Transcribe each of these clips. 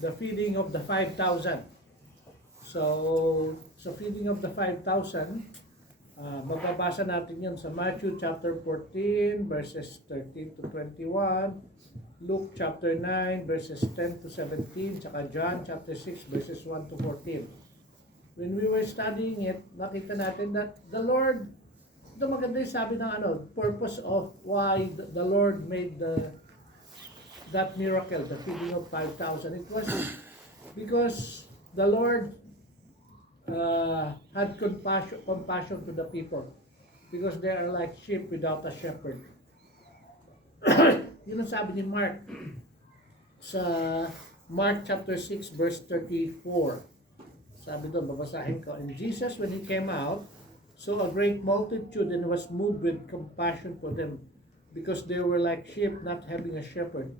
the feeding of the 5,000. So, sa feeding of the 5,000, magbabasa natin yun sa Matthew chapter 14, verses 13 to 21, Luke chapter 9, verses 10 to 17, saka John chapter 6, verses 1 to 14. When we were studying it, nakita natin that the Lord, ito maganda yung sabi ng purpose of why the Lord made that miracle, the feeding of 5,000. It was because the Lord had compassion to the people, because they are like sheep without a shepherd. Yun ang sabi ni Mark sa Mark chapter 6 verse 34. Sabi doon, babasahin ko. And Jesus, when he came out, saw a great multitude and was moved with compassion for them, because they were like sheep not having a shepherd.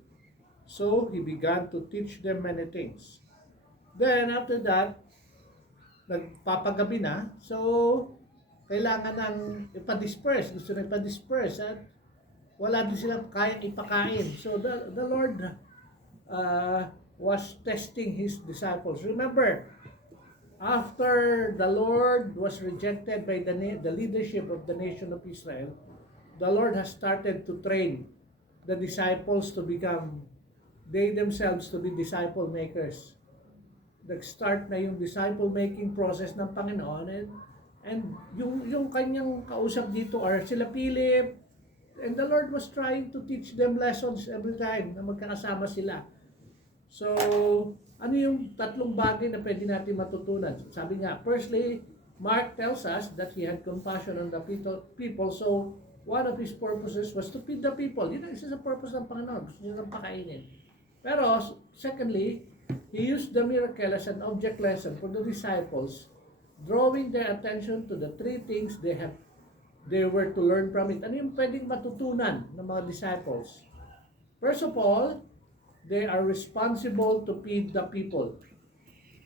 So he began to teach them many things. Then after that, nagpapagabi na, so kailangan ng ipa-disperse, gusto na ipa-disperse at wala din silang kayang ipakain. So the Lord was testing His disciples. Remember, after the Lord was rejected by the leadership of the nation of Israel, the Lord has started to train the disciples to become, they themselves to be disciple makers. Nag-start na yung disciple-making process ng Panginoon, and yung kanyang kausap dito are sila Philip, and the Lord was trying to teach them lessons every time na magkakasama sila. So, ano yung tatlong bagay na pwede natin matutunan? Sabi nga, firstly, Mark tells us that he had compassion on the people, so one of his purposes was to feed the people. Yun ang isa sa purpose ng Panginoon, gusto niya ng pakainin. Pero, secondly, he used the miracle as an object lesson for the disciples, drawing their attention to the three things they were to learn from it. Ano yung pwedeng matutunan ng mga disciples? First of all, they are responsible to feed the people.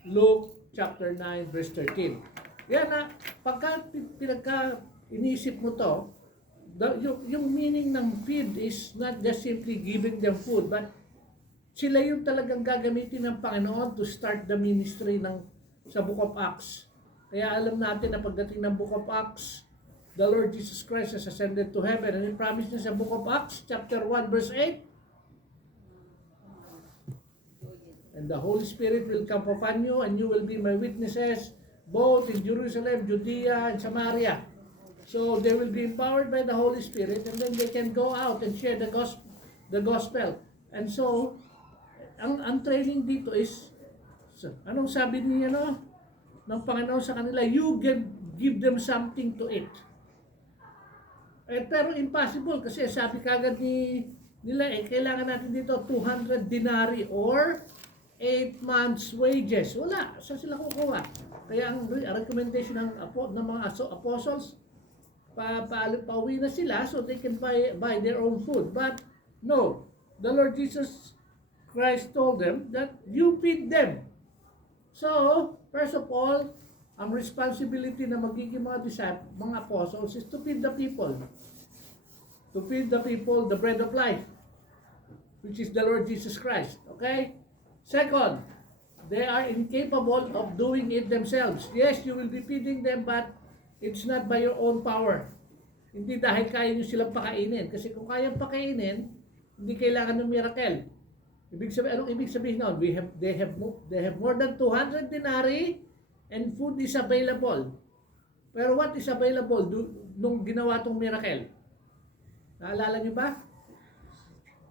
Luke chapter 9 verse 13. Yan na, pagka inisip mo to, yung meaning ng feed is not just simply giving them food, but sila yung talagang gagamitin ng Panginoon to start the ministry sa Book of Acts. Kaya alam natin na pagdating ng Book of Acts, the Lord Jesus Christ has ascended to heaven, and He promised niya sa Book of Acts, chapter 1, verse 8, and the Holy Spirit will come upon you, and you will be my witnesses, both in Jerusalem, Judea, and Samaria. So they will be empowered by the Holy Spirit, and then they can go out and share the gospel. And so, ang training dito is, anong sabi niya ng Panginoon sa kanila? You give them something to eat. Pero impossible, kasi sabi kagad nila, kailangan natin dito 200 denarii or 8 months wages. Wala, saan sila kukuha? Kaya ang recommendation ng mga apostles, pauwi na sila so they can buy their own food. But no, the Lord Jesus Christ told them that you feed them. So, first of all, ang responsibility na magiging mga apostles is to feed the people. To feed the people the bread of life, which is the Lord Jesus Christ. Okay? Second, they are incapable of doing it themselves. Yes, you will be feeding them, but it's not by your own power. Hindi dahil kaya nyo silang pakainin. Kasi kung kayang pakainin, hindi kailangan ng miracle. Anong ibig sabihin nun? They have more than 200 denarii and food is available. Pero what is available nung ginawa tong miracle? Naalala nyo ba?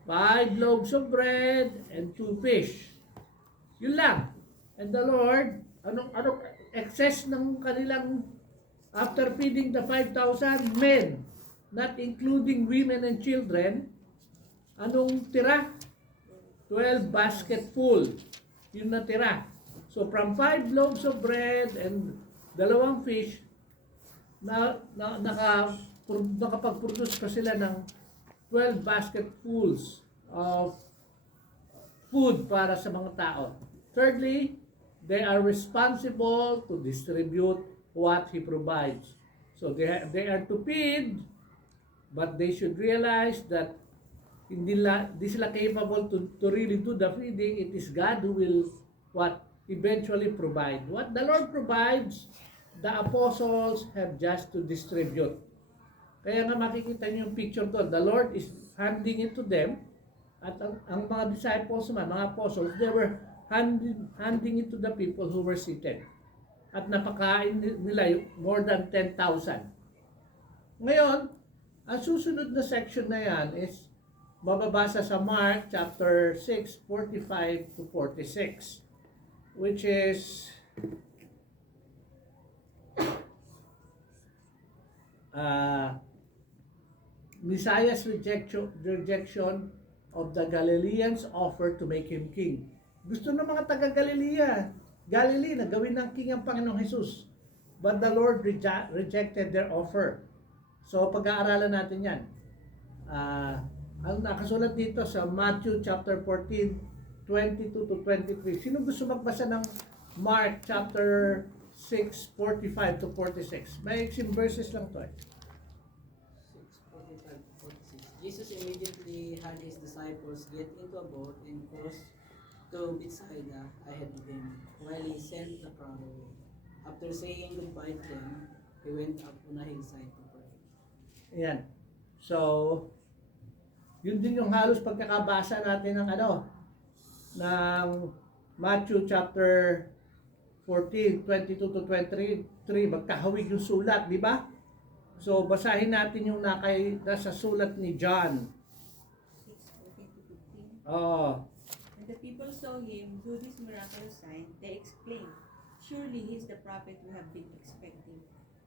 5 loaves of bread and 2 fish. Yun lang. And the Lord, anong excess ng kanilang, after feeding the 5,000 men, not including women and children, anong tira? 12 basket full. Yun na tira. So from 5 loaves of bread and 2 fish, nakapag-produce pa sila ng 12 basketfuls of food para sa mga tao. Thirdly, they are responsible to distribute what He provides. So they are to feed, but they should realize that Hindi sila capable to really do the feeding. It is God who will what eventually provide. What the Lord provides, the apostles have just to distribute. Kaya nga makikita niyo yung picture doon. The Lord is handing it to them. At ang mga disciples naman, mga apostles, they were handing it to the people who were seated. At napakain nila yung more than 10,000. Ngayon, ang susunod na section na yan is mababasa sa Mark chapter 6, 45 to 46, which is Messiah's rejection of the Galileans' offer to make him king. Gusto ng mga Galilee na gawin ng king ang Panginoong Jesus. But the Lord rejected their offer. So pag-aaralan natin yan. Ang nakasulat dito sa Matthew chapter 14, 22 to 23. Sino gusto magbasa ng Mark chapter 6, 45 to 46? May iksing verses lang to eh. 6:45 to 46. Jesus immediately had his disciples get into a boat and cross to Bethsaida ahead of him, while he sent the crowd away. After saying goodbye to them, he went up on a hillside to pray. Ayan. So, yun din yung halos pagkakabasa natin ng ng Matthew chapter 14, 22 to 23, magkahawig yung sulat, di ba? So, basahin natin yung nasa sulat ni John. 6:14 to 15. Oh, When the people saw him do this miraculous sign, they exclaimed, "Surely he is the prophet we have been expecting."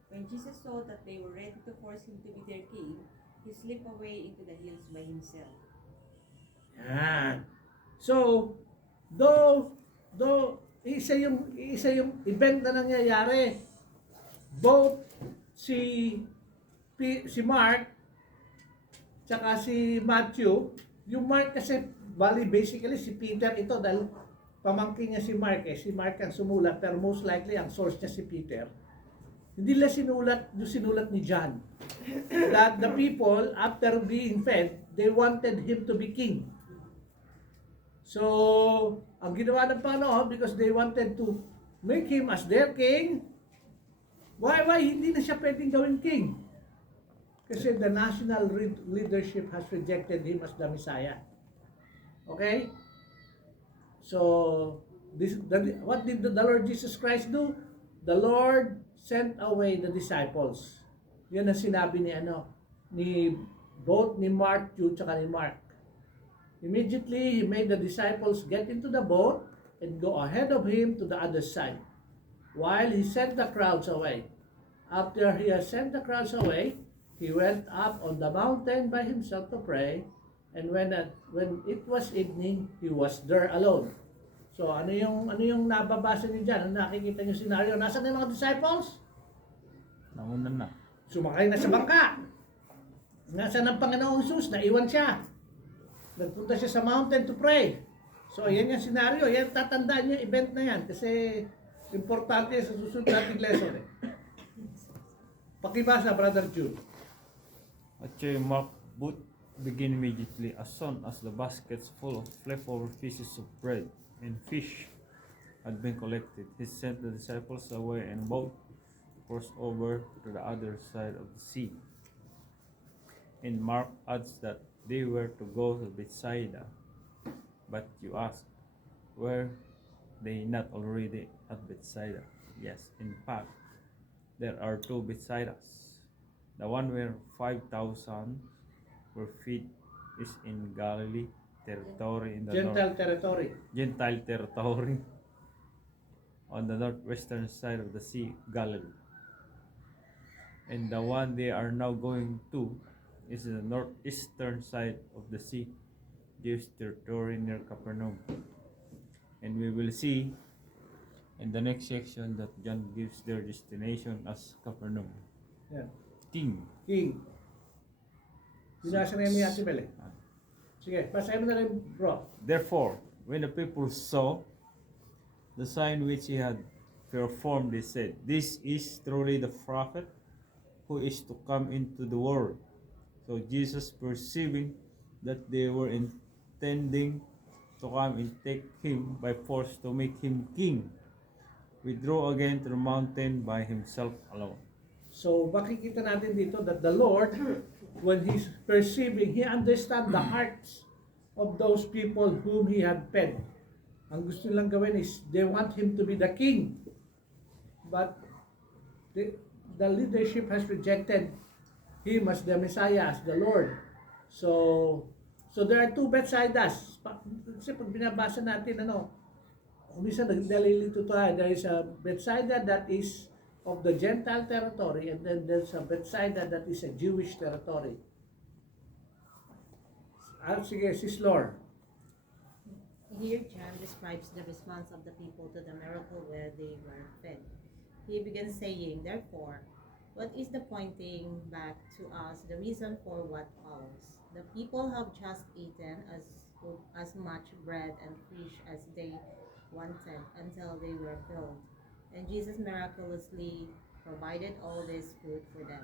When Jesus saw that they were ready to force him to be their king, he slipped away into the hills by himself. yan. So, though isa yung event na nangyayari, both si Mark tsaka si Matthew, yung Mark kasi basically si Peter ito dahil pamangkin niya si Mark si Mark ang sumulat, pero most likely ang source niya si Peter. Hindi nila sinulat ni John that the people after being fed, they wanted him to be king. So, ang ginawa ng Panginoon, because they wanted to make him as their king, why hindi na siya pwedeng gawing king? Kasi the national leadership has rejected him as the Messiah. Okay? So, what did the Lord Jesus Christ do? The Lord sent away the disciples. Yun ang sinabi ni both ni Matthew tsaka ni Mark. Immediately, he made the disciples get into the boat and go ahead of him to the other side, while he sent the crowds away. After he has sent the crowds away, he went up on the mountain by himself to pray, and when it was evening, he was there alone. So, ano yung nababasa niyo dyan? Ano nakikita niyo scenario? Nasaan yung mga disciples? Nauna na. Sumakay na sa bangka. Nasaan ang Panginoong Jesus? Naiwan siya. Nagpunta siya sa mountain to pray. So, yan yung scenario. Yan, tatandaan niyo yung event na yan. Kasi, importante sa susunod nating lesson eh. Pakibasa, Brother Jude. Actually, Mark both begin immediately as soon as the baskets full of leftover pieces of bread and fish had been collected. He sent the disciples away and boat crossed over to the other side of the sea. And Mark adds that they were to go to Bethsaida. But you ask, were they not already at Bethsaida? Yes, in fact, there are two Bethsaidas. The one where 5,000 were fed is in Galilee territory in the Gentile territory. Gentile territory on the northwestern side of the Sea Galilee. And the one they are now going to is the northeastern side of the sea, Jewish territory near Capernaum. And we will see in the next section that John gives their destination as Capernaum. Yan. King. King. Binasa na yan ni Ate Bel eh. Sige, basahin mo na rin, bro. Therefore, when the people saw the sign which he had performed, they said, "This is truly the prophet who is to come into the world." So Jesus, perceiving that they were intending to come and take him by force to make him king, withdrew again to the mountain by himself alone. So makikita natin dito that the Lord, when He's perceiving, He understands the hearts of those people whom He had fed. Ang gusto nilang gawin is they want Him to be the king. But the leadership has rejected Him as the Messiah, as the Lord. So there are two Bethsaidas. Kasi pag binabasa natin, minsan nalilito tayo. There is a Bethsaida that is of the Gentile territory, and then there's a Bethsaida that is a Jewish territory. Sige, Sis Lor. Here, John describes the response of the people to the miracle where they were fed. He begins saying, therefore, what is the pointing back to us the reason for what follows? The people have just eaten as much bread and fish as they wanted until they were filled. And Jesus miraculously provided all this food for them.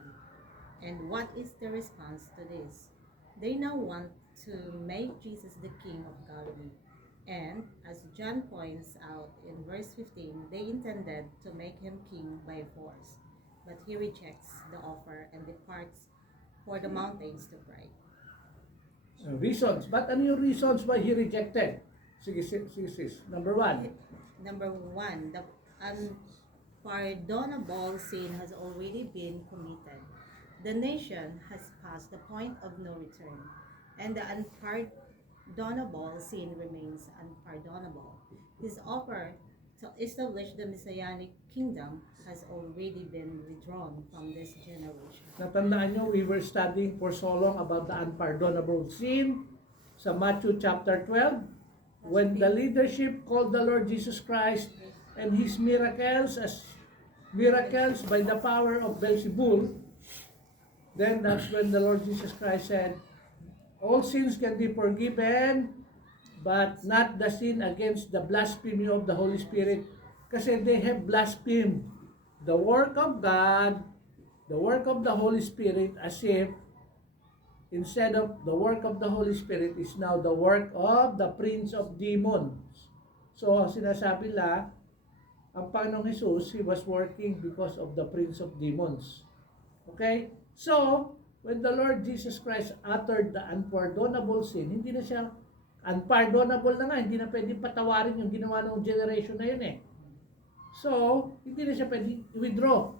And what is the response to this? They now want to make Jesus the King of Galilee. And as John points out in verse 15, they intended to make him king by force. But he rejects the offer and departs for the mountains to pray. Reasons. But ano yung reasons why He rejected? Sige, sis. Number one. Number one, the unpardonable sin has already been committed. The nation has passed the point of no return, and the unpardonable sin remains unpardonable. His offer to establish the Messianic kingdom has already been withdrawn from this generation. Natandaan nyo, we were studying for so long about the unpardonable sin sa Matthew chapter 12, when the leadership called the Lord Jesus Christ and His miracles as miracles by the power of Beelzebul. Then that's when the Lord Jesus Christ said, all sins can be forgiven, but not the sin against the blasphemy of the Holy Spirit. Kasi they have blasphemed the work of God, the work of the Holy Spirit, as if instead of the work of the Holy Spirit is now the work of the Prince of Demons. So, sinasabi nila, ang Panginoong Jesus, He was working because of the Prince of Demons. Okay? So, when the Lord Jesus Christ uttered the unpardonable sin, hindi na siya unpardonable na nga, hindi na pwedeng patawarin yung ginawa ng generation na yun eh. So, hindi na siya pwedeng withdraw.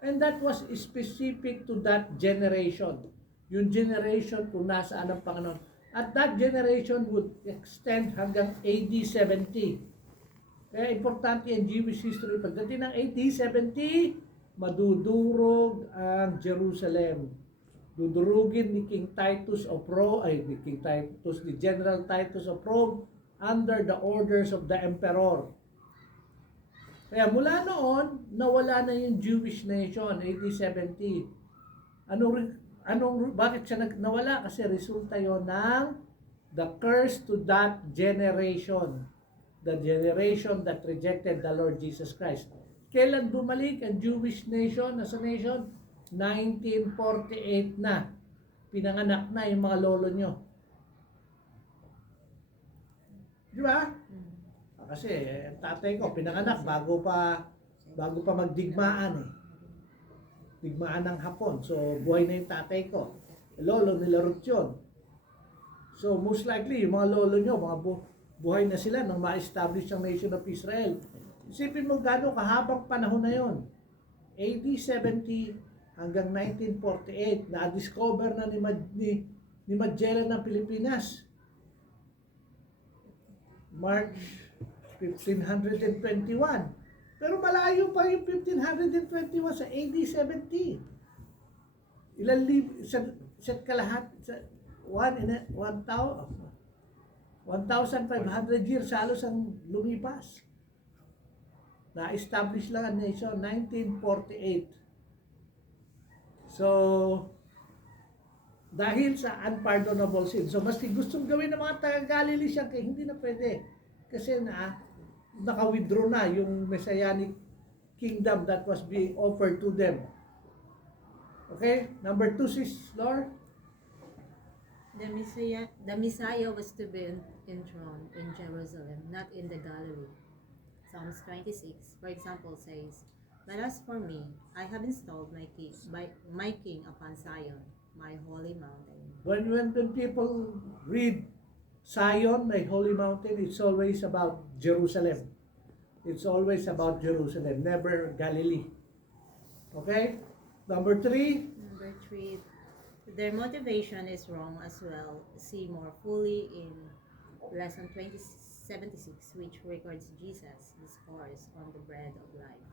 And that was specific to that generation. Yung generation kung nasaan ang Panginoon. At that generation would extend hanggang AD 70. Kaya importante yung Jewish history. Pagdating ng AD 70, madudurog ang Jerusalem. Dudurugin ni King Titus of Rome, ni General Titus of Rome under the orders of the Emperor. Kaya mula noon, nawala na yung Jewish nation, AD 70. Bakit siya nawala? Kasi resulta yon ng the curse to that generation. The generation that rejected the Lord Jesus Christ. Kailan bumalik ang Jewish nation as a nation? 1948 na. Pinanganak na yung mga lolo nyo. Di ba? Kasi tatay ko pinanganak bago pa magdigmaan eh. Digmaan ng Hapon. So buhay na yung tatay ko. Lolo nila Ruth yun. So most likely yung mga lolo nyo, buhay na sila nang ma-establish ang Nation of Israel. Isipin mo gano'ng kahabang panahon na yon. AD 70 hanggang 1948, na-discover na ni Magellan ng Pilipinas. March 1521. Pero malayo pa yung 1521 sa AD 70. Ilan set kalahat sa 1,500 years halos ang lumipas. Na-establish lang ang nation 1948. So, dahil sa unpardonable sin. So, maski gustong gawin ng mga taga-Galilee siya, kaya hindi na pwede. Kasi naka-withdraw na yung Messianic kingdom that was being offered to them. Okay? Number 2, sis, Lord. The Messiah was to be enthroned in Jerusalem, not in the Galilee. Psalms 26, for example, says, "But as for me, I have installed my king upon Zion, my holy mountain." When people read Zion, my holy mountain, it's always about Jerusalem. It's always about Jerusalem, never Galilee. Okay? Number 3, Number 3, their motivation is wrong as well. See more fully in lesson 2076, which records Jesus' discourse on the bread of life.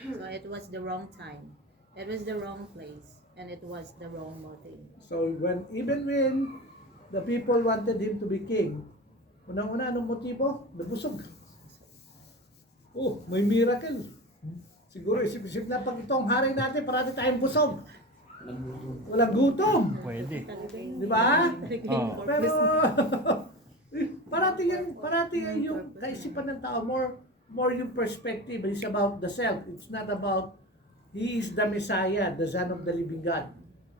So it was the wrong time, it was the wrong place, and it was the wrong motive. so even when the people wanted him to be king, unang-una, anong motibo? Nabusog. Oh, may miracle. Siguro isip-isip na pag itong hari natin, parati tayong busog. Walang gutom. Pwede. Di ba? Oh. Pero, parati yan yung kaisipan ng tao, more yung perspective is about the self. It's not about He is the Messiah, the Son of the Living God.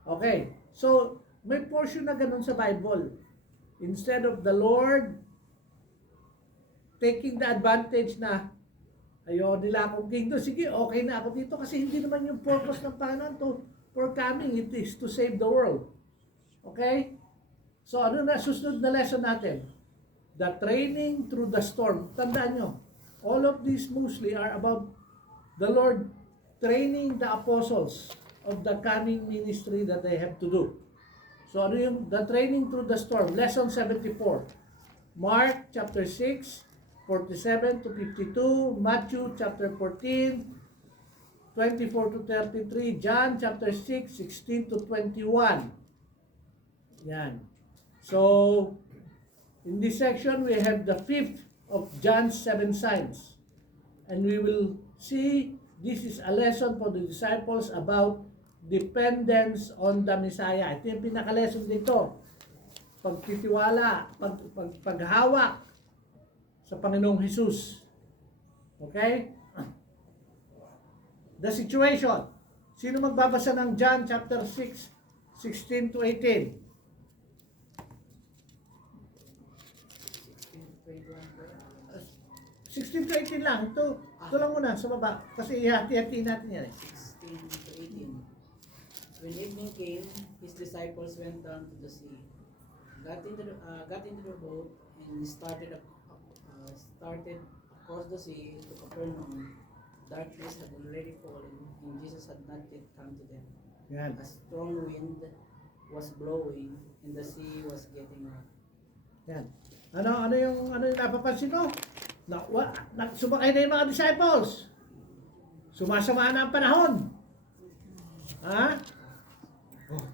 Okay, so may portion na ganun sa Bible. Instead of the Lord taking the advantage na ayaw nila akong king doon, sige, okay na ako dito kasi hindi naman yung purpose ng Panginoon for coming, it is to save the world. Okay? So ano na susunod na lesson natin? The training through the storm. Tandaan nyo, all of these mostly are about the Lord training the apostles of the coming ministry that they have to do. So ano yung the training through the storm? Lesson 74. Mark chapter 6, 47 to 52, Matthew chapter 14, 24 to 33, John chapter 6, 16 to 21. Yan. So, in this section, we have the 5th of John's 7 signs. And we will see this is a lesson for the disciples about dependence on the Messiah. Ito yung pinaka-lesson dito. Pagtitiwala, paghawak sa Panginoong Jesus. Okay? The situation. Sino magbabasa ng John chapter 6, 16 to 18? 16 to 18 lang. Ito lang muna sa baba. Kasi ihati-hati natin yan eh. 16 to 18. When evening came, his disciples went down to the sea, got into the boat, and started across the sea to Capernaum. Darkness had already fallen, and Jesus had not yet come to them. Yan. A strong wind was blowing, and the sea was getting rough. Yan. Ano yung napapansin mo? Sumakay na yung mga disciples. Sumasama na ang panahon. Ha? Oh.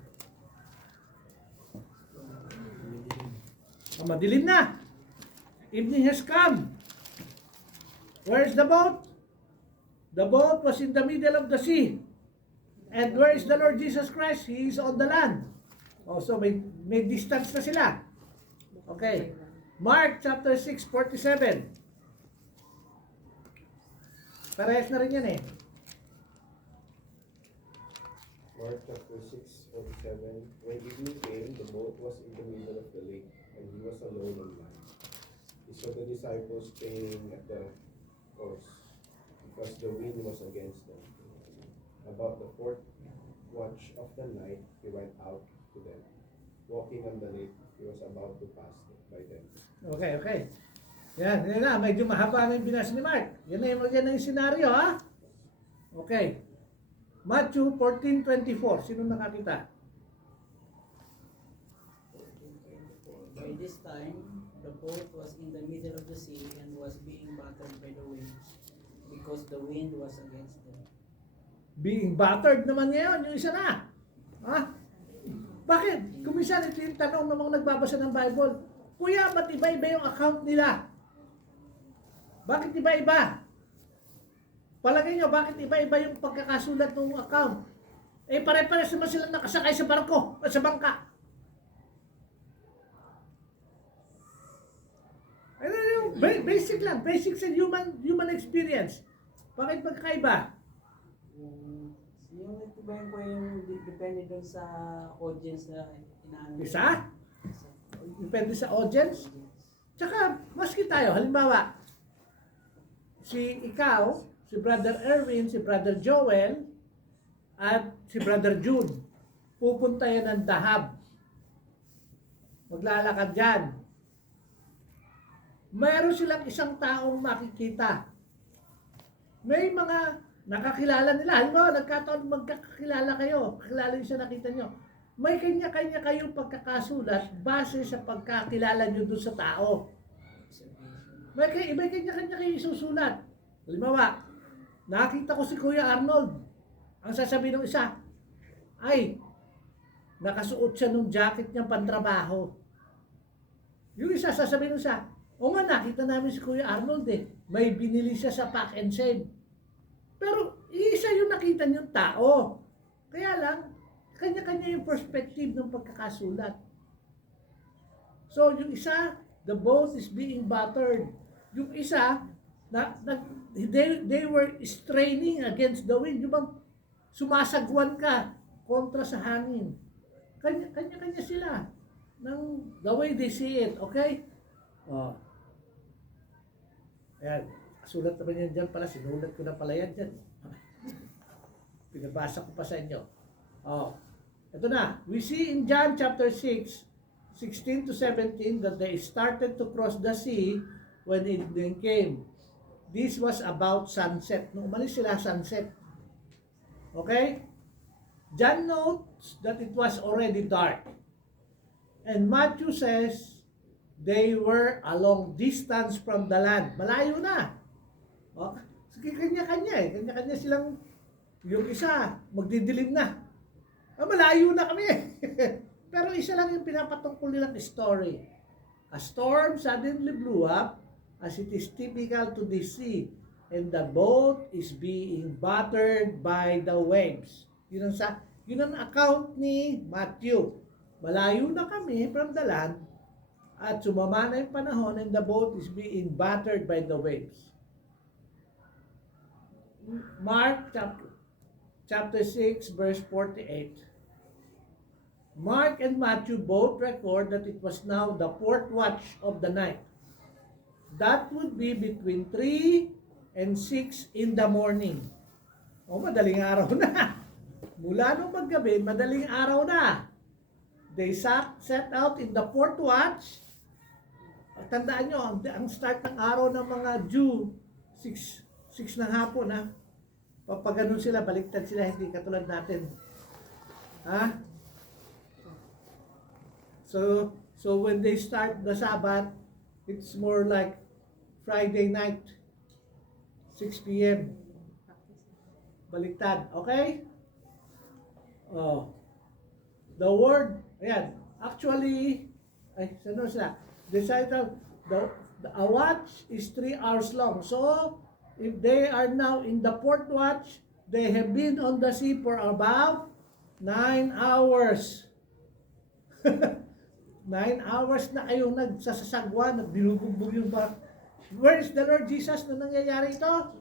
Madilim na. Evening has come. Where is the boat? The boat was in the middle of the sea. And where is the Lord Jesus Christ? He is on the land. Oh, so may distance na sila. Okay. Mark chapter 6, 47. Parehas na rin yan eh. Mark chapter 6, 47. When evening came, the boat was in the middle of the lake, and he was alone on land. He saw the disciples staying at the course, because the wind was against them. About the 4th watch of the night, he went out to them. Walking on the lake, he was about to pass by them. Okay. Yan na. Medyo mahaba na yung binasa ni Mark. Yan na yung senaryo, ha? Okay. Matthew 14:24. Sino nakakita? By this time, the boat was in the middle of the sea and was being battered by the waves, because the wind was against them. Being battered naman ngayon, yung isa na. Ha? Bakit? Kumisan, ito yung tanong ng mga nagbabasa ng Bible. Kuya, ba't iba-iba yung account nila? Bakit iba-iba? Palagay nyo, bakit iba-iba yung pagkakasulat ng account? Eh, pare-pares naman sila nakasakay sa barko, sa bangka. Ano yung basic lang, basic sa human experience. Bakit magkaiba? Yung ito ba yung depende doon sa audience na inaano? Isa? Depende sa audience. Tsaka, maski tayo, halimbawa, si Brother Erwin, si Brother Joel, at si Brother June, pupunta yan ng Dahab. Maglalakad yan. Mayroon silang isang taong makikita. May mga nakakilala nila. Halimbawa, nagkataon magkakilala kayo. Kakilala nyo siya, nakita nyo. May kanya-kanya kayong pagkakasulat base sa pagkakilala nyo doon sa tao. May kanya-kanya kayo isusulat. Halimbawa, nakita ko si Kuya Arnold. Ang sasabihin ng isa, ay, nakasuot siya ng jacket niyang pantrabaho. Yung isa, sasabihin ng isa, o nga, nakita namin si Kuya Arnold may binili siya sa pack and save. Pero, isa yung nakita niyong tao. Kaya lang, kanya-kanya yung perspective ng pagkakasulat. So, yung isa, the boat is being battered. Yung isa, they were straining against the wind. Yung bang sumasagwan ka kontra sa hangin. Kanya-kanya sila ng the way they see it. Okay? Oh. Ayan. Sulat naman yan dyan pala. Sinulat ko na pala yan dyan. Pinabasa ko pa sa inyo. Oh. Ito na. We see in John chapter 6, 16 to 17 that they started to cross the sea when evening came. This was about sunset. Nung umalis sila, sunset. Okay? John notes that it was already dark. And Matthew says they were a long distance from the land. Malayo na. Okay? Sige, kanya-kanya eh. Kanya-kanya silang, yung isa, magdidilim na. Malayo na kami eh. Pero isa lang yung pinapatungkol nilang story. A storm suddenly blew up as it is typical to the sea, and the boat is being battered by the waves. Yun ang account ni Matthew. Malayo na kami from the land at sumama na yung panahon and the boat is being battered by the waves. Mark chapter 6 verse 48. Mark and Matthew both record that it was now the fourth watch of the night. That would be between 3 and 6 in the morning. O, madaling araw na. Mula nung maggabi, madaling araw na. They set out in the fourth watch. Tandaan nyo, ang start ng araw ng mga Jew, 6 ng hapon, ha? Pag ganun sila, baliktad sila, hindi katulad natin. Ha? So when they start the Sabbath, it's more like Friday night, 6 p.m. Baliktad, okay? Oh. The word, ayan, actually, sino sila? A watch is 3 hours long. So, if they are now in the fourth watch, they have been on the sea for about 9 hours. 9 hours na kayong nagsasasagwan, nagbinubugbog yung barko. Where is the Lord Jesus na nangyayari ito?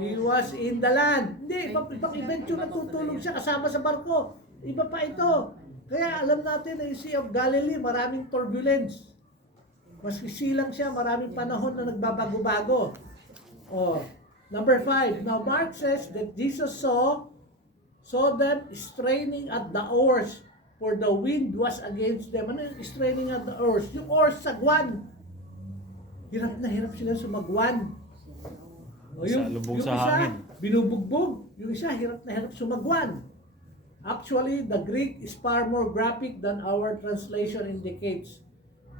He was in the land. Hindi, ibang event yung natutulog siya kasama sa barko. Iba pa ito. Kaya alam natin na yung Sea of Galilee, maraming turbulence. Maski silang siya, maraming panahon na nagbabago-bago. Oh. Number 5. Now Mark says that Jesus saw them straining at the oars, for the wind was against them. Ano yung straining at the oars? Yung oars, sagwan. Hirap na hirap sila sumagwan. O yung sa isa, hangin. binubugbog. Yung isa, hirap na hirap sumagwan. Actually, the Greek is far more graphic than our translation indicates.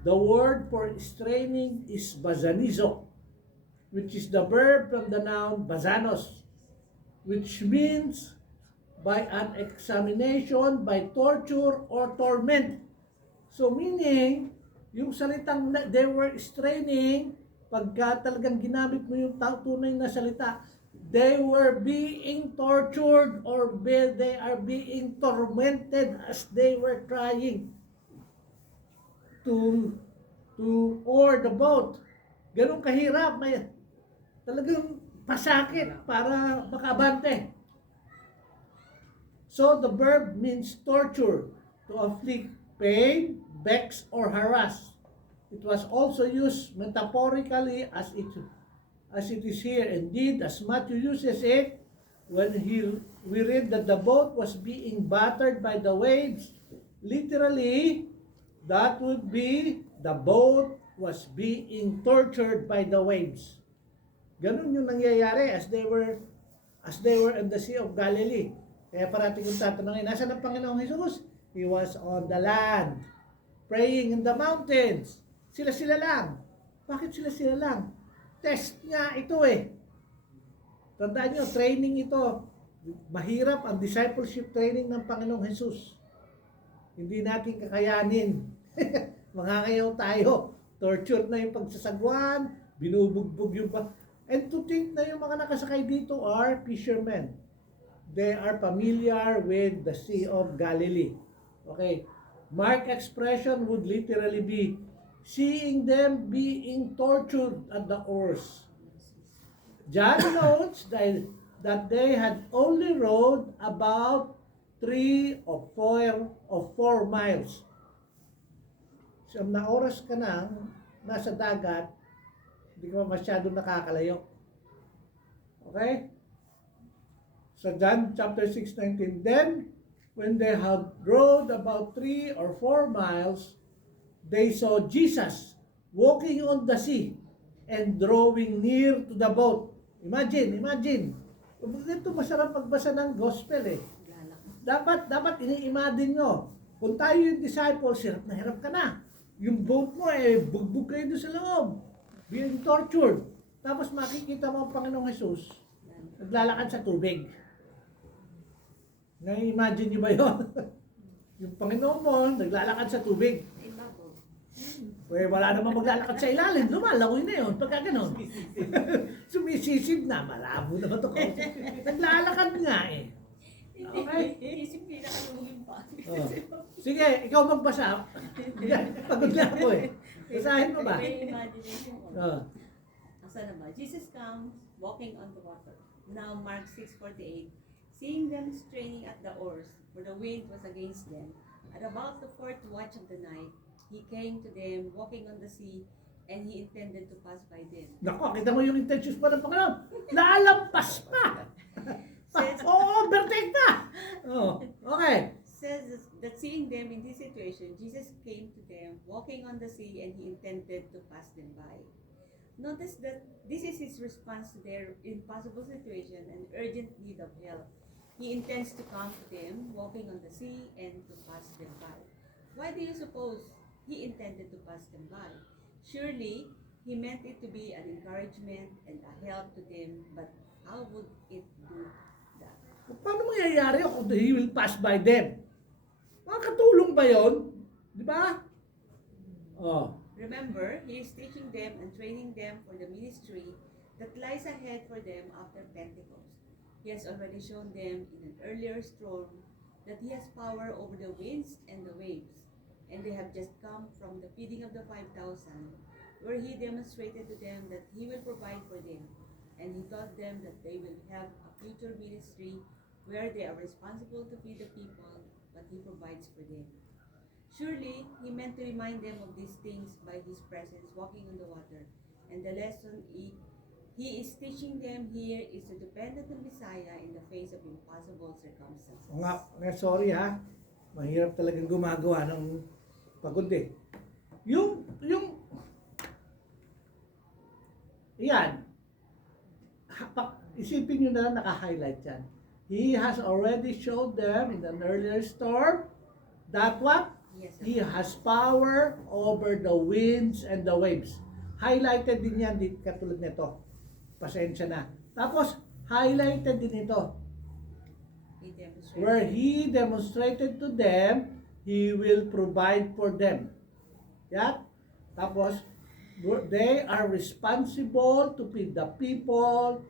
The word for straining is bazanizo, which is the verb from the noun bazanos, which means by an examination, by torture, or torment. So meaning, yung salitang they were straining, pagka talagang ginamit mo yung tunay na salita, they were being tortured or they are being tormented as they were trying to oar the boat. Ganun kahirap, may talagang pasakit para makabante. So the verb means torture, to afflict pain, vex, or harass. It was also used metaphorically as it is here. Indeed, as Matthew uses it, when we read that the boat was being battered by the waves, literally, that would be the boat was being tortured by the waves. Ganun yung nangyayari as they were in the Sea of Galilee. Kaya parating kong tatanungin, nasaan ang Panginoong Jesus? He was on the land, praying in the mountains. Sila-sila lang. Bakit sila-sila lang? Test nga ito eh. Tandaan nyo, training ito. Mahirap ang discipleship training ng Panginoong Jesus. Hindi natin kakayanin. Mangangayaw tayo. Tortured na yung pagsasagwan, binubugbog yung And to think na yung mga nakasakay dito are fishermen. They are familiar with the Sea of Galilee. Okay. Mark expression would literally be seeing them being tortured at the oars. John notes that they had only rowed about 3 or 4 miles. Siyam na oras ka nang nasa dagat, hindi ka masyado nakakalayo. Okay? So John chapter 6:19, then when they had rowed about 3 or 4 miles, they saw Jesus walking on the sea and drawing near to the boat. Imagine. Ito masarap magbasa ng gospel eh. Dapat ini-imagine nyo. Kung tayo yung disciples, hirap ka na. Yung boat mo bugbog kayo doon sa loob. Being tortured. Tapos makikita mo ang Panginoong Jesus, naglalakad sa tubig. Na-imagine nyo ba yun? Yung Panginoon mo, naglalakad sa tubig. Wala namang maglalakad sa ilalim. Lumalangoy na yun. Pagka ganon. Sumisisid na. Malabo naman ito. Naglalakad nga eh. Okay? Isip ka na pa. Oh. Sige, ikaw magbasa. Pagod na ako eh. Basahin mo ba? May imagination ko. Oh. Asa na ba? Jesus comes walking on the water. Now Mark 6:48. Seeing them straining at the oars, for the wind was against them, at about the 4th watch of the night, he came to them walking on the sea, and he intended to pass by them. Nako, kita mo yung intentions pa ng Panginoon. Lalampas pa! Overtake pa! Oh, okay. Says that seeing them in this situation, Jesus came to them walking on the sea, and he intended to pass them by. Notice that this is his response to their impossible situation and urgent need of help. He intends to come to them walking on the sea and to pass them by. Why do you suppose he intended to pass them by? Surely he meant it to be an encouragement and a help to them, but how would it do that? Paano mangyayari kung he will pass by them? Makakatulong ba yun? Di ba? Oh. Remember, he is teaching them and training them for the ministry that lies ahead for them after Pentecost. He has already shown them in an earlier storm that he has power over the winds and the waves, and they have just come from the feeding of the 5,000, where he demonstrated to them that he will provide for them, and he taught them that they will have a future ministry where they are responsible to feed the people, but he provides for them. Surely, he meant to remind them of these things by his presence walking on the water, and the lesson he is teaching them here is to depend on the Messiah in the face of impossible circumstances. Sorry ha. Mahirap talagang gumagawa ng pagod eh. Yan. Isipin nyo na lang naka-highlight yan. He has already showed them in an earlier storm that what? Yes, sir. He has power over the winds and the waves. Highlighted din yan katulad nito. Pasensya na. Tapos, highlighted din ito. Where he demonstrated to them, he will provide for them. Yeah? Tapos, they are responsible to feed the people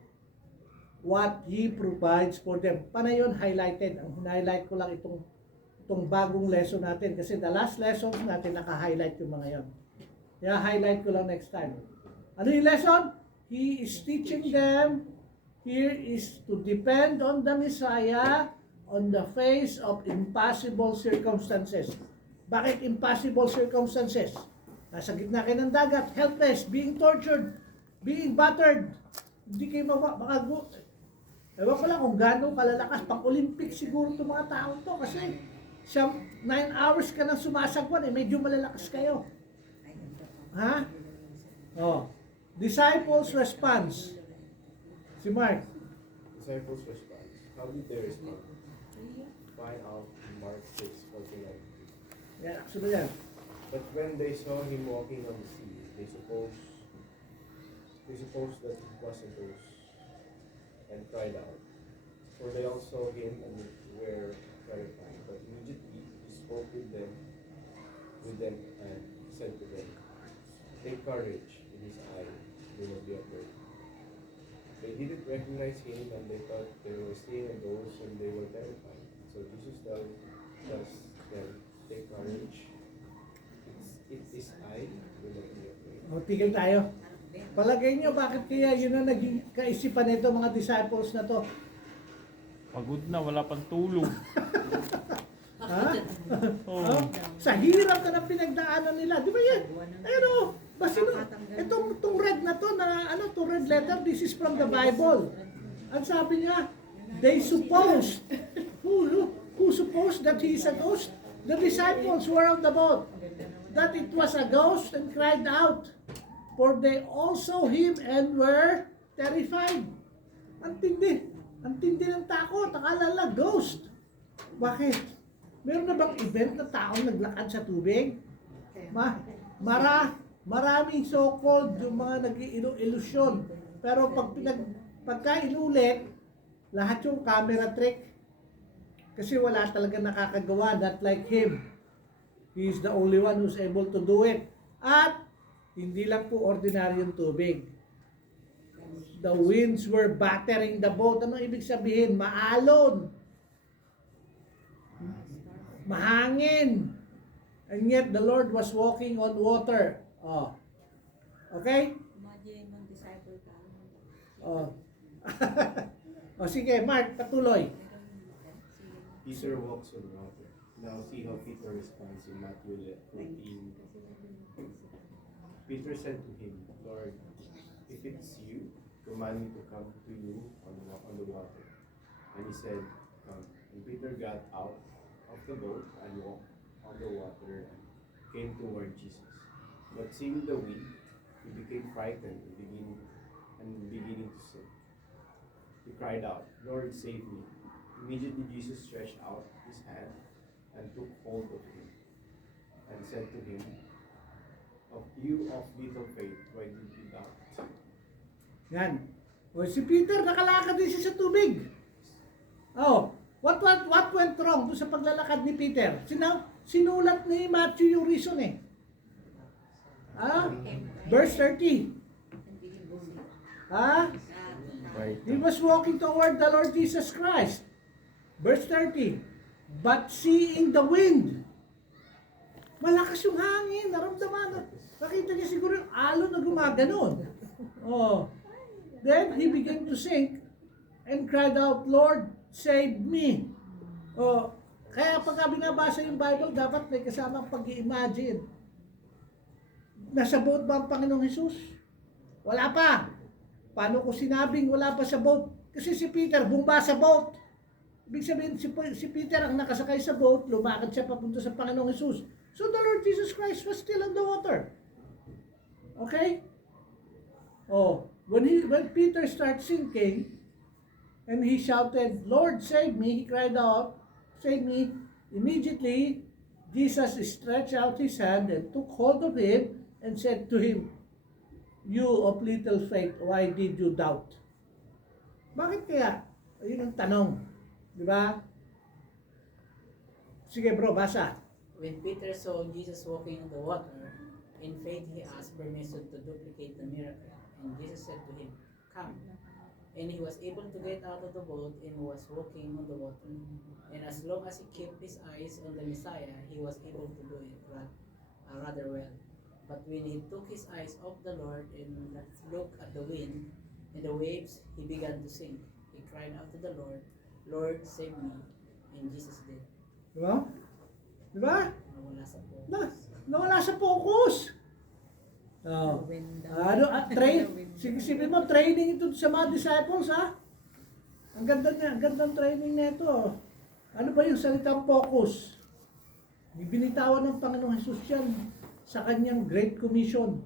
what he provides for them. Paano yun? Highlighted. Ang highlight ko lang itong bagong lesson natin. Kasi the last lessons natin, naka-highlight yung mga yon. Kaya highlight ko lang next time. Ano yung lesson? He is teaching them here is to depend on the Messiah on the face of impossible circumstances. Bakit impossible circumstances? Nasa gitna kayo ng dagat, helpless, being tortured, being battered. Hindi kayo makago. Ewan ko lang kung gano'ng kalalakas. Pang-Olympic siguro itong mga tao to kasi 9 hours ka nang sumasagwan medyo malalakas kayo. Ha? Oh. Disciples response. Si Mark. Disciples response. How did they respond? Find out in Mark 6:49. Yan, sunod yan. But when they saw him walking on the sea, they supposed that it was a ghost, and cried out. For they all saw him and were terrified. But immediately he spoke with them and said to them, "Take courage, it is I, do not be afraid." They didn't recognize him, and they thought they were seeing a ghost, and they were terrified. So Jesus tells them, "Take courage, it is I, do not be afraid." O, tigil tayo. Palagay nyo, bakit kaya yun ang naging kaisipan nito mga disciples na to? Pagod na, wala pang tulog. Ha? Oh. Oh, sa hirap na pinagdaanan nila. Di ba yan? Pero, itong red na to, itong red letter, this is from the Bible. Ang sabi niya, they supposed, who supposed that he is a ghost? The disciples who were on the boat, that it was a ghost and cried out. For they also him and were terrified. Ang tindi ng takot. Akala lang ghost. Bakit? Meron na bang event na taong naglakad sa tubig? Maraming so-called yung mga nag-ilusyon. Pero pagka inulit, lahat yung camera trick. Kasi wala talaga nakakagawa, not like him. He is the only one who's able to do it. At hindi lang po ordinaryong tubig. The winds were battering the boat. Ano ibig sabihin? Maalon. Mahangin. And yet the Lord was walking on water. Oh. Okay? Imagine mong disciple ka. Oh. O sige, Mark, patuloy. Peter walks on water. Now see how Peter responds in Matthew 14. Peter said to him, "Lord, if it's you, command me to come to you on the water." And he said, "Come." And Peter got out of the boat and walked on the water and came toward Jesus. But seeing the wind, he became frightened and beginning to sink. He cried out, "Lord, save me." Immediately Jesus stretched out his hand and took hold of him and said to him, "Of you of little faith, why did you doubt?" Yan. O si Peter, nakalakad din siya sa tubig. Oh, what went wrong doon sa paglalakad ni Peter? Sinulat ni Matthew yung reason eh. Verse 30. He was walking toward the Lord Jesus Christ. Verse 30. But seeing the wind, malakas yung hangin, naramdaman. Nakita niya siguro yung alon na gumaganon. Oh. Then he began to sink and cried out, "Lord, save me." Oh. Kaya pagka binabasa yung Bible, dapat may kasamang pag-i-imagine. Nasa boat ba ang Panginoong Jesus? Wala pa. Paano ko sinabing wala pa sa boat? Kasi si Peter bumba sa boat. Ibig sabihin, si Peter ang nakasakay sa boat, lumakad siya papunta sa Panginoong Jesus. So the Lord Jesus Christ was still on the water. Okay? Oh, when Peter started sinking, and he shouted, "Lord, save me," he cried out, "Save me." Immediately, Jesus stretched out his hand and took hold of him and said to him, "You of little faith, why did you doubt?" Bakit kaya? Ayun ang tanong. Di ba? Sige bro, basa. When Peter saw Jesus walking on the water, in faith he asked permission to duplicate the miracle. And Jesus said to him, "Come." And he was able to get out of the boat and was walking on the water. And as long as he kept his eyes on the Messiah, he was able to do it rather well. But when he took his eyes off the Lord and looked at the wind and the waves, he began to sink. He cried out to the Lord, "Lord, save me." And Jesus did. Di ba? Di ba? Nawala sa po. Nawala sa focus. Oh. Sige mo, training ito sa mga disciples, ha? Ang ganda niya, ang gandang training na ito. Ano ba yung salitang focus? Binitawan ng Panginoong Hesus yan sa kanyang Great Commission.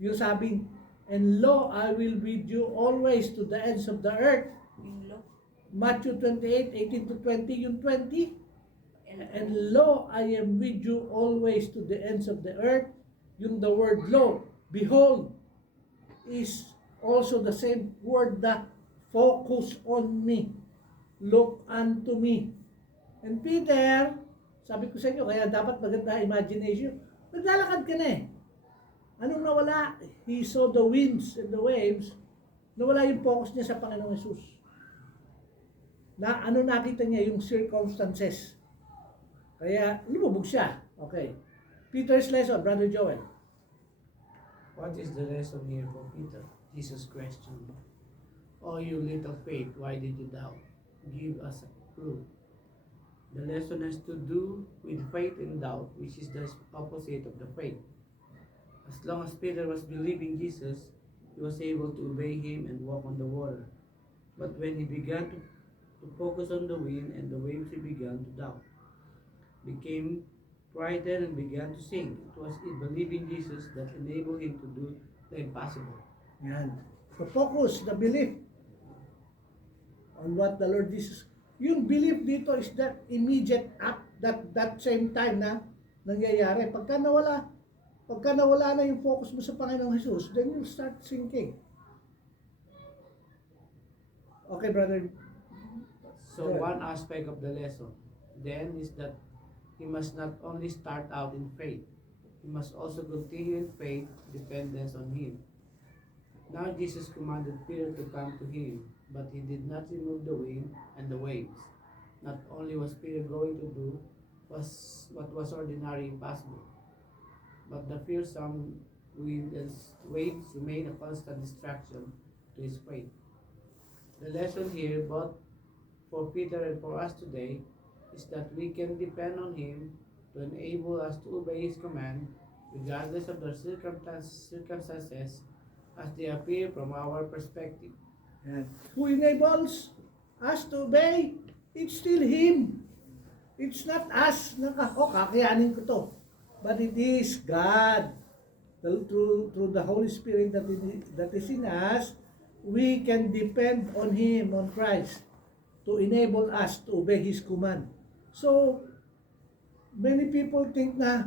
Yung sabing, and lo, I will with you always to the ends of the earth. Yung law. Matthew 28, 18 to 20, yung 20. And lo, I am with you always to the ends of the earth. Yung the word lo, behold, is also the same word that focus on me. Look unto me. And Peter, sabi ko sa inyo, kaya dapat maganda imagination. Naglalakad ka na eh. Anong nawala? He saw the winds and the waves. Nawala yung focus niya sa Panginoong Hesus. Na ano nakita niya? Yung circumstances. Kaya lumubog siya. Okay. Peter's lesson, Brother Joel. What is the lesson here for Peter? Jesus questioned, "Oh, you little faith, why did you doubt? Give us a clue." The lesson has to do with faith and doubt, which is the opposite of the faith. As long as Peter was believing Jesus, he was able to obey him and walk on the water. But when he began to focus on the wind and the waves, he began to doubt, became frightened, and began to sink. It was in believing Jesus that enabled him to do the impossible. Yan. The focus, the belief on what the Lord Jesus. Yung belief dito is that immediate act, that same time na nangyayari. Pagka nawala na yung focus mo sa Panginoong Jesus, then you'll start sinking. Okay, brother. So one aspect of the lesson then is that he must not only start out in faith, he must also continue in faith, dependence on him. Now Jesus commanded Peter to come to him, but he did not remove the wind and the waves. Not only was Peter going to do what was ordinarily impossible, but the fearsome wind and waves remained a constant distraction to his faith. The lesson here, both for Peter and for us today, is that we can depend on him to enable us to obey his command, regardless of the circumstances as they appear from our perspective. Yan. Who enables us to obey? It's still Him. It's not us na kakayanin ko to. But it is God. Through the Holy Spirit that is in us, we can depend on Him, on Christ, to enable us to obey His command. So, many people think na,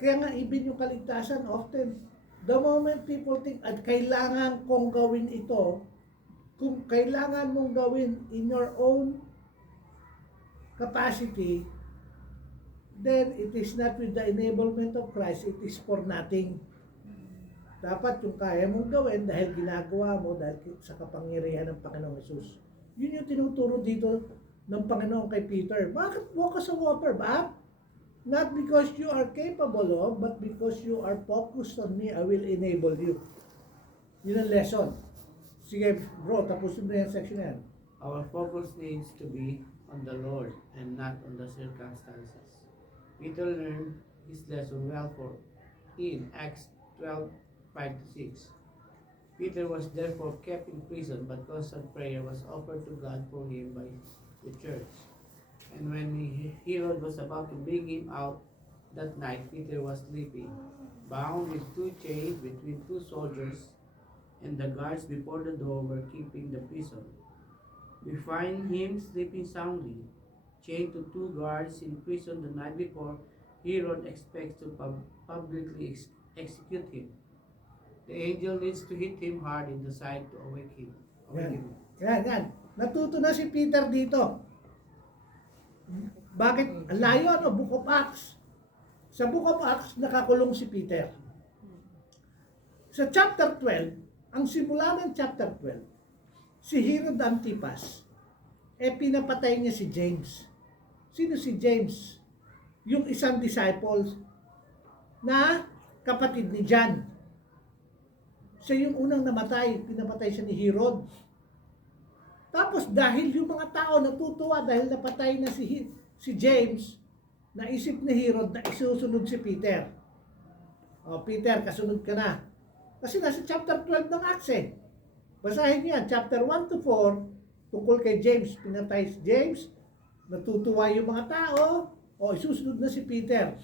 kaya nga even yung kaligtasan, often, the moment people think, at kailangan kong gawin ito, kung kailangan mong gawin in your own capacity, then it is not with the enablement of Christ, it is for nothing. Dapat yung kaya mong gawin dahil ginagawa mo dahil sa kapangyarihan ng Panginoong Hesus. Yun yung tinuturo dito ng Panginoon kay Peter. Bakit walk ka sa water, ba? Not because you are capable of, but because you are focused on me, I will enable you. Yun ang lesson. Sige bro, tapusin mo yung section na yan. Our focus needs to be on the Lord and not on the circumstances. Peter learned his lesson well in Acts 12:5-6. Peter was therefore kept in prison, but constant prayer was offered to God for him by the church. And when Herod was about to bring him out that night, Peter was sleeping, bound with 2 chains between 2 soldiers, and the guards before the door were keeping the prison. We find him sleeping soundly, chained to 2 guards in prison the night before Herod expects to publicly execute him. The angel needs to hit him hard in the side to awake him. Yan. Natuto na si Peter dito. Bakit? Ang layo, ano? Book of Acts. Sa Book of Acts, nakakulong si Peter. Sa chapter 12, ang simula ng chapter 12, si Herod Antipas, pinapatay niya si James. Sino si James? Yung isang disciple na kapatid ni John. Siya yung unang namatay, pinapatay siya ni Herod. Tapos dahil yung mga tao natutuwa dahil napatay na si James, naisip ni Herod na isusunod si Peter. O, Peter, kasunod ka na. Kasi nasa chapter 12 ng Acts eh. Basahin niyo yan, chapter 1 to 4, tungkol kay James. Pinatay si James, natutuwa yung mga tao, o isusunod na si Peter.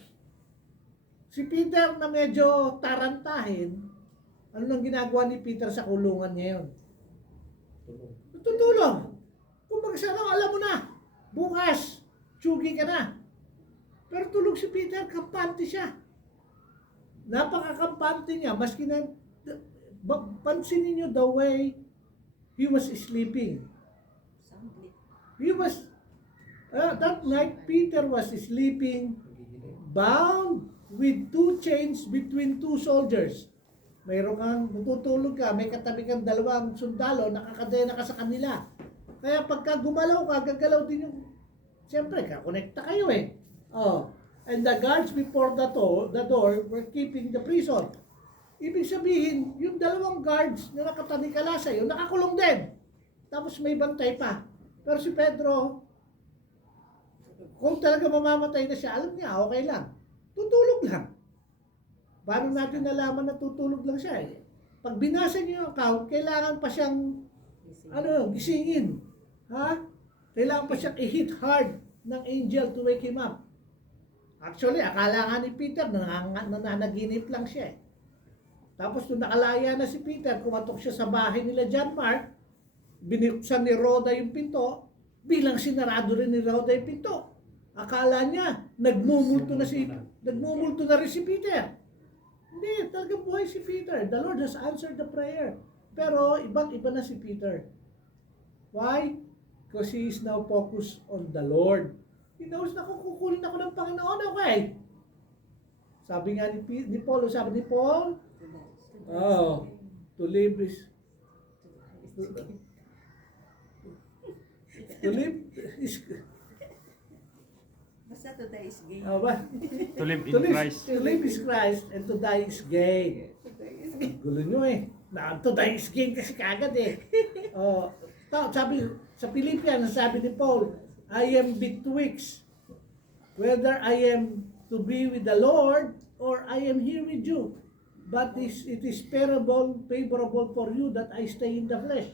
Si Peter na medyo tarantahin, ano nang ginagawa ni Peter sa kulungan ngayon? Tutulong. Kung magsaraw, alam mo na, bukas, tsugi ka na. Pero tulog si Peter, kampante siya. Napakakampante niya, maski na, pansinin niyo the way he was sleeping. Soundly. He was, that night, Peter was sleeping, bound with 2 chains between 2 soldiers. Mayroon kang natutulog ka, may katabi kang 2 sundalo, nakakadena ka sa kanila. Kaya pagka gumalaw ka, gagalaw din yung, siyempre, kakonekta kayo eh. Oh. And the guards before the door were keeping the prison. Ibig sabihin, yung 2 guards na nakatanikala sa'yo, nakakulong din. Tapos may bantay pa. Pero si Pedro, kung talaga mamamatay na siya, alam niya, okay lang. Tutulog lang. Paano natin nalaman na tutulog lang siya eh? Pag binasa niyo yung account, kailangan pa siyang gisingin. Ha? Kailangan pa siyang i-hit hard ng angel to wake him up. Actually, akala nga ni Peter na nananaginip lang siya eh. Tapos nung nakalaya na si Peter, kumatok siya sa bahay nila John Mark, binuksan ni Rhoda yung pinto, bilang sinarado rin ni Rhoda yung pinto. Akala niya, nagmumulto na rin si Peter. Hindi, talagang buhay si Peter. The Lord has answered the prayer. Pero ibang-iba na si Peter. Why? Because he is now focused on the Lord. He knows na kung kukunin ako ng Panginoon, okay? Sabi nga ni Paul, to live is Basta to die is gain. To live in Christ. To live is Christ and to die is gain. Gulo nyo eh. To die is gain kasi kagad eh. Sabi sa Philippians, sabi ni Paul, I am betwixt whether I am to be with the Lord or I am here with you. But it is favorable for you that I stay in the flesh.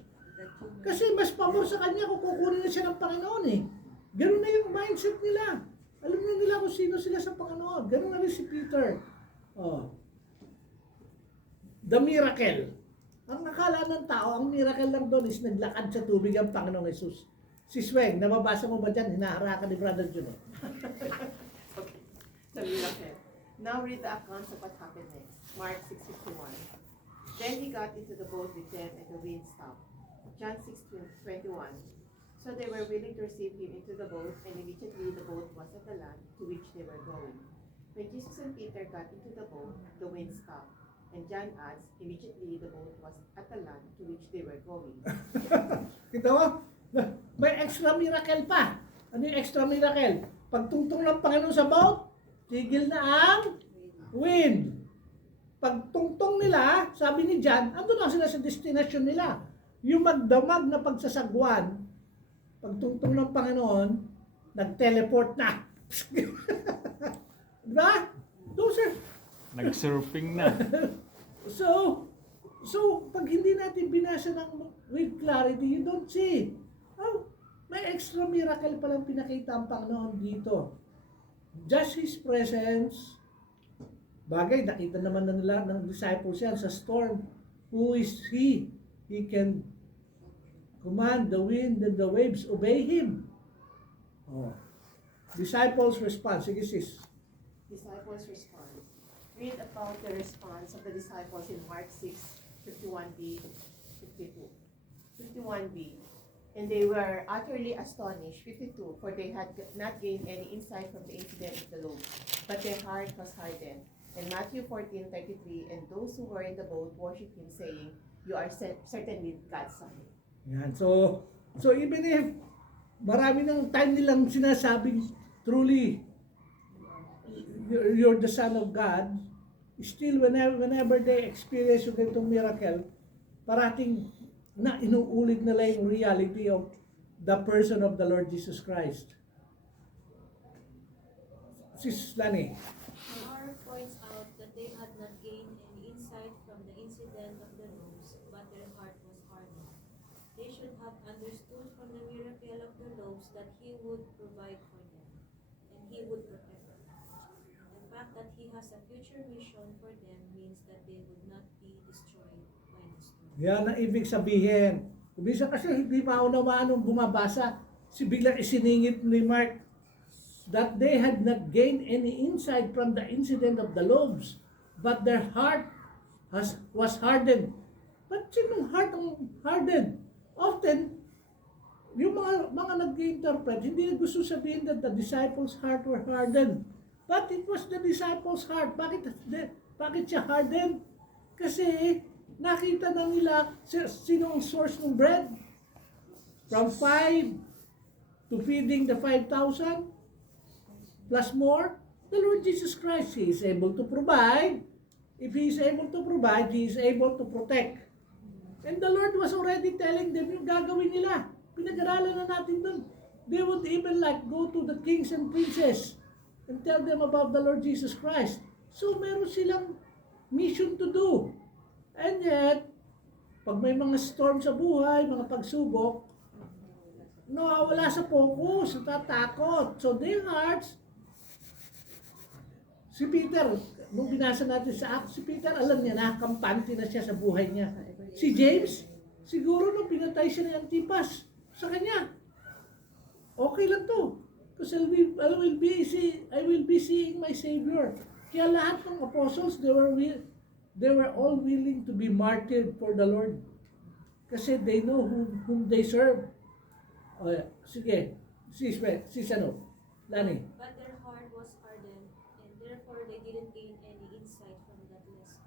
Kasi mas pabor sa kanya kung kukunin na siya ng Panginoon eh. Ganun na yung mindset nila. Alam na nila kung sino sila sa Panginoon. Ganun na rin si Peter. The miracle. Ang akala ng tao, ang miracle lang doon is naglakad sa tubig ang Panginoong Jesus. Si Sweng, nababasa mo ba dyan? Hinaharakan ni Brother Juno. Okay. The miracle. Now read the accounts of what happened next. Mark 6:51. Then he got into the boat with them and the wind stopped. John 6:21. So they were willing to receive him into the boat, and immediately the boat was at the land to which they were going. When Jesus and Peter got into the boat, the wind stopped. And John adds, immediately the boat was at the land to which they were going. Kita mo? May extra miracle pa. Ano yung extra miracle? Pagtungtong ng Panginoon sa boat, tigil na ang wind. Pagtungtong nila, sabi ni John, ando na sila sa destination nila. Yung magdamag na pagsasagwan, pagtungtong ng Panginoon, nag-teleport na. Diba? Those are... Nag-surfing na. So, pag hindi natin binasa with clarity, you don't see. May extra miracle palang pinakita ang Panginoon dito. Just His presence. Bagay, nakita naman na nila ng disciples yan sa storm. Who is He? He can command the wind and the waves, obey Him. Disciples response. Sige sis. Disciples response. Read about the response of the disciples in Mark 6:51b, 52. 51b. And they were utterly astonished, 52, for they had not gained any insight from the incident of the loaf, but their heart was hardened. And Matthew 14:33, and those who were in the boat worshipped him, saying, You are certainly God's son. Yan. So even if marami ng time nilang sinasabing truly you're the Son of God, still whenever they experience yung ganitong miracle, parating na inuulit nila yung reality of the person of the Lord Jesus Christ. Sis Lani. Mark points out that they had not gained any insight from the incident of the loaves, but their heart was hardened. They should have understood from the miracle of the loaves that he would provide for them, and he would protect them. The fact that he has a future mission for them means that they would not be destroyed by the storm. Yan ang ibig sabihin. Kumisa kasi hindi maunawaan nung bumabasa, si biglang isiningit ni Mark that they had not gained any insight from the incident of the loaves, but their heart was hardened. Ba't sinong heart ang hardened? Often, yung mga nag-interpret, hindi na gusto sabihin that the disciples' heart were hardened. But it was the disciples' heart. Bakit siya hardened? Kasi nakita na nila sino ang source ng bread. From 5 to feeding the 5,000 plus more, the Lord Jesus Christ, He is able to provide. If He is able to provide, He is able to protect. And the Lord was already telling them yung gagawin nila. Pinag-aralan na natin dun. They would even go to the kings and princes and tell them about the Lord Jesus Christ. So meron silang mission to do. And yet, pag may mga storm sa buhay, mga pagsubok, nawawala sa focus, natatakot. So their hearts, si Peter, nung binasa natin sa Acts, si Peter, alam niya na, kampante na siya sa buhay niya. Si James, siguro nung pinatay siya ng Antipas, sa kanya, okay lang to. Because I will be seeing my Savior. Kaya lahat ng apostles, they were all willing to be martyred for the Lord. Kasi they know whom they serve. Sige, sis Lani. But their heart was hardened, and therefore they didn't gain any insight from that lesson.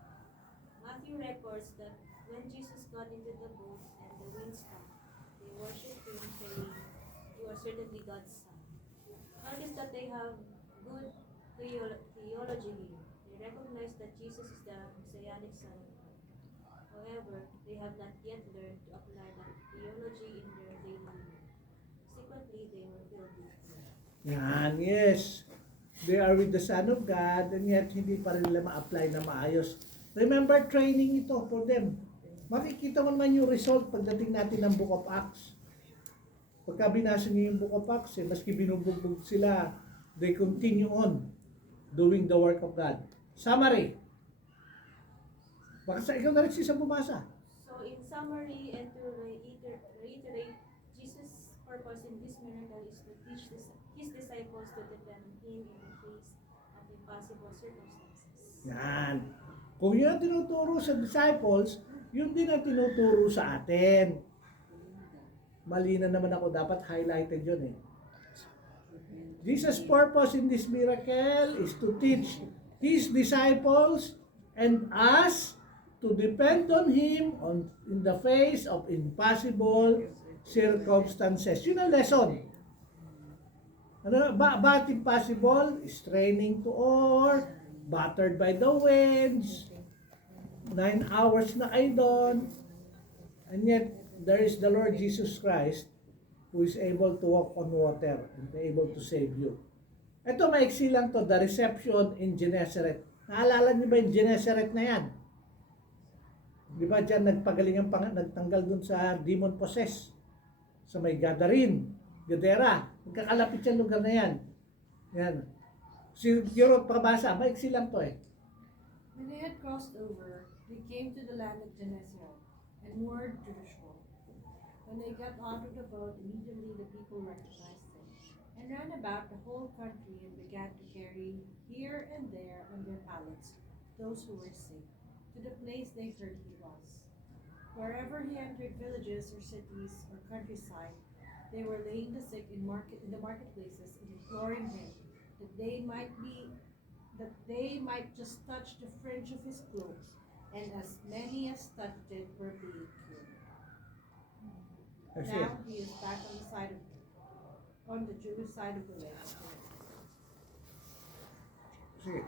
Matthew records that when Jesus got into the boat and the wind stopped, they worshipped him, saying, "You are certainly God's son." Notice that they have good theology here. They recognize that Jesus is the Messianic Son of God. However, they have not yet learned to apply that theology in their daily life. Consequently, they were filled with fear. Yan, yes. They are with the Son of God, and yet hindi pa rin nila ma-apply na maayos. Remember, training ito for them. Makikita mo naman yung result pagdating natin ng Book of Acts. Pagka binasa niyo yung Book of Acts, maski binubugbog sila, they continue on doing the work of God. Summary. Baka sa ikaw na rin siya bumasa. So, in summary and to reiterate, Jesus' purpose in this miracle is to teach his disciples to depend on him in the face of impossible circumstances. Yan. Kung yun ang tinuturo sa disciples, yun din ang tinuturo sa atin. Mali na naman ako, dapat highlighted yun eh. Jesus' purpose in this miracle is to teach his disciples and us to depend on him in the face of impossible circumstances. Yun ang lesson. Bakit impossible? Straining to oar, battered by the winds, 9 hours na kayo doon, and yet there is the Lord Jesus Christ who is able to walk on water and be able to save you. Ito, maiksi lang to, the reception in Gennesaret. Naalala niyo ba yung Gennesaret na yan? Di ba dyan nagtanggal dun sa demon possessed? Sa may Gadara. Magkakalapit yung lugar na yan. Yan. Siguro pabasa, maiksi lang to eh. When they had crossed over, they came to the land of Gennesaret and moored to the shore. When they got out of the boat, immediately the people recognized them and ran about the whole country and began to carry here and there on their pallets those who were sick to the place they heard he was. Wherever he entered villages or cities or countryside, they were laying the sick in the marketplaces and imploring him that they might just touch the fringe of his cloak, and as many as touched it were being cured. That's it. Now he is back on the Jewish side of the lake. Sige.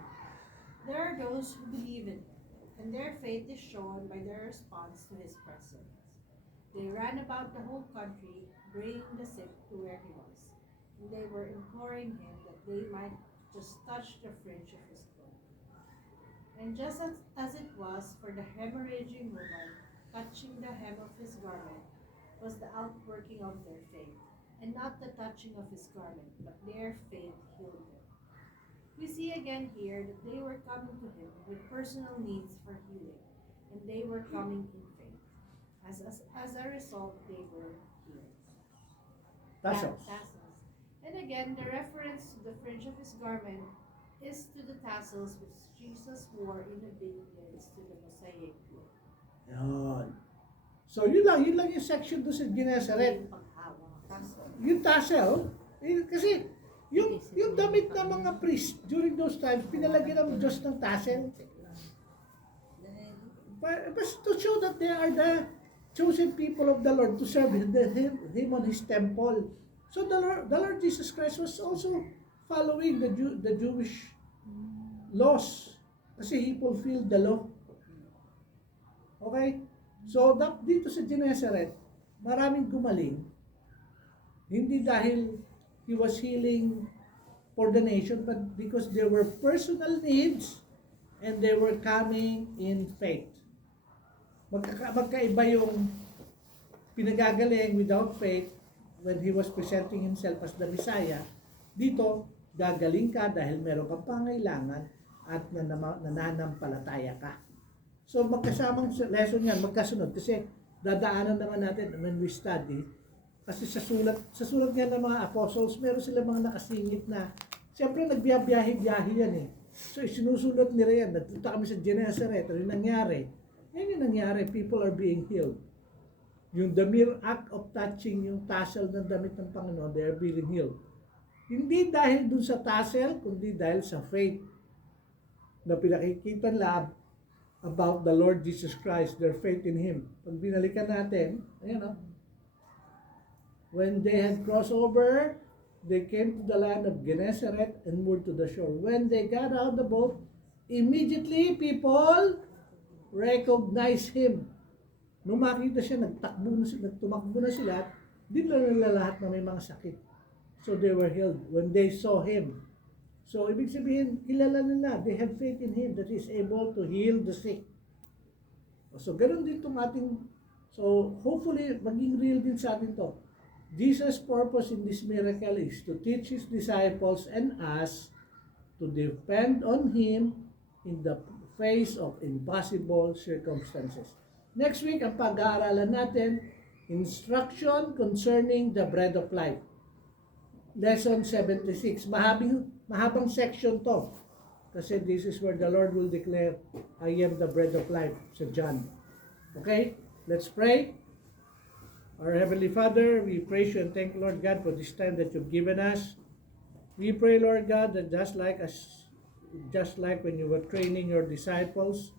There are those who believe in him, and their faith is shown by their response to his presence. They ran about the whole country, bringing the sick to where he was, and they were imploring him that they might just touched the fringe of his cloak. And just as it was for the hemorrhaging woman, touching the hem of his garment was the outworking of their faith, and not the touching of his garment, but their faith healed them. We see again here that they were coming to him with personal needs for healing, and they were coming in faith. As a result, they were healed. Tassels. Tassels. And again, the reference to the fringe of his garment is to the tassels which Jesus wore in obedience to the Mosaic law. Yan. So yun lang yung section doon sa Gennesaret. Yung paghawak, tassel. Yung tassel, kasi yung damit ng mga priest during those times, pinalagyan ng Diyos ng tassel. But to show that they are the chosen people of the Lord to serve him on his temple. So the Lord Jesus Christ was also following the Jewish laws kasi he fulfilled the law. Okay? So dito sa Gennesaret, maraming gumaling. Hindi dahil he was healing for the nation, but because there were personal needs and they were coming in faith. Magkaiba yung pinagagaling without faith when he was presenting himself as the Messiah. Dito, gagaling ka dahil meron kang pangailangan at nananampalataya ka. So magkasamang lesson yan, magkasunod. Kasi dadaanan naman natin when we study. Kasi sa sulat nga ng mga apostles, meron sila mga nakasingit na, siyempre nagbiyahe-biyahe yan eh. So sinusulat nila yan, nagpunta kami sa Gennesaret, ano yung nangyari? Yan yung nangyari, people are being healed. Yung the mere act of touching yung tassel ng damit ng Panginoon, they are being healed. Hindi dahil dun sa tassel, kundi dahil sa faith na pinakikita nila about the Lord Jesus Christ, their faith in Him. Pag binalikan natin, ayan o, when they had crossed over, they came to the land of Gennesaret and moored to the shore. When they got out of the boat, immediately people recognized Him. Nung makita siya, nagtumakbo na sila, di nila lahat na may mga sakit. So they were healed when they saw Him. So ibig sabihin, kilala nila, they have faith in Him that He is able to heal the sick. So ganun din itong ating, so hopefully maging real din sa atin to. Jesus' purpose in this miracle is to teach His disciples and us to depend on Him in the face of impossible circumstances. Next week, ang pag-aaralan natin, instruction concerning the bread of life. Lesson 76. Mahabang section to. Kasi this is where the Lord will declare, I am the bread of life, sa John. Okay? Let's pray. Our Heavenly Father, we praise you and thank you, Lord God, for this time that you've given us. We pray, Lord God, that just like when you were training your disciples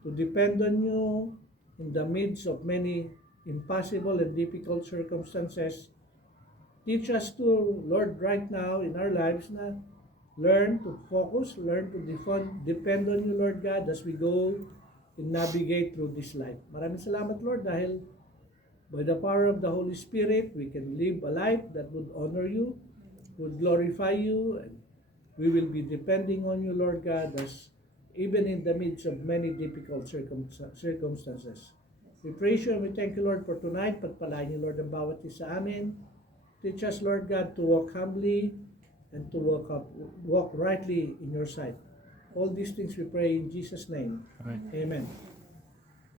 to depend on you in the midst of many impossible and difficult circumstances, teach us to, Lord, right now in our lives na learn to focus, learn to depend on you, Lord God, as we go and navigate through this life. Maraming salamat, Lord, dahil by the power of the Holy Spirit, we can live a life that would honor you, would glorify you, and we will be depending on you, Lord God, as even in the midst of many difficult circumstances. We praise you and we thank you, Lord, for tonight. Pagpalain niyo, Lord, ang bawat isa amin. Teach us, Lord God, to walk humbly and to walk rightly in your sight. All these things we pray in Jesus' name. Amen. Amen.